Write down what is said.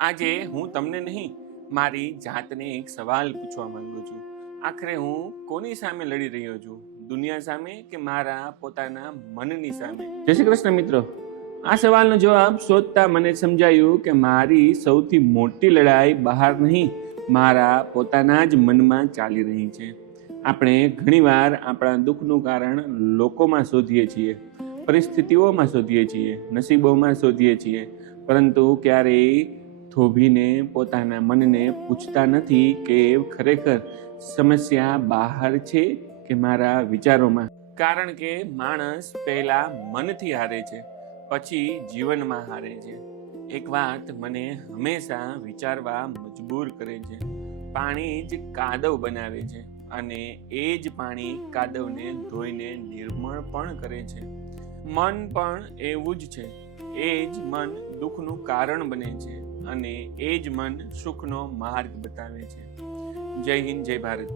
આજે હું તમને નહીં, મારી જાતને એક સવાલ પૂછવા માંગુ છું. આખરે હું કોની સામે લડી રહ્યો છું? દુનિયા સામે કે મારા પોતાના મનની સામે? જય શ્રી કૃષ્ણ મિત્રો. આ સવાલનો જવાબ શોધતા મને સમજાયું કે મારી સૌથી મોટી લડાઈ બહાર નહીં, મારા પોતાના જ મનમાં ચાલી રહી છે. આપણે ઘણીવાર આપણા દુઃખનું કારણ લોકોમાં શોધીએ છીએ, પરિસ્થિતિઓમાં શોધીએ છીએ, નસીબોમાં શોધીએ છીએ, પરંતુ ક્યારેય થોભીને પોતાના મનને પૂછતા નથી કે ખરેખર સમસ્યા બહાર છે કે મારા વિચારોમાં. કારણ કે માણસ પહેલા મનથી હારે છે, પછી જીવનમાં હારે છે. એક વાત મને હંમેશા વિચારવા મજબૂર કરે છે. પાણી જ કાદવ બનાવે છે અને એ જ પાણી કાદવને ધોઈને નિર્મળ પણ કરે છે. મન પણ એવું જ છે. એ જ મન દુઃખનું કારણ બને છે અને એ જ મન સુખનો માર્ગ બતાવે છે. જય હિન્દ, જય ભારત.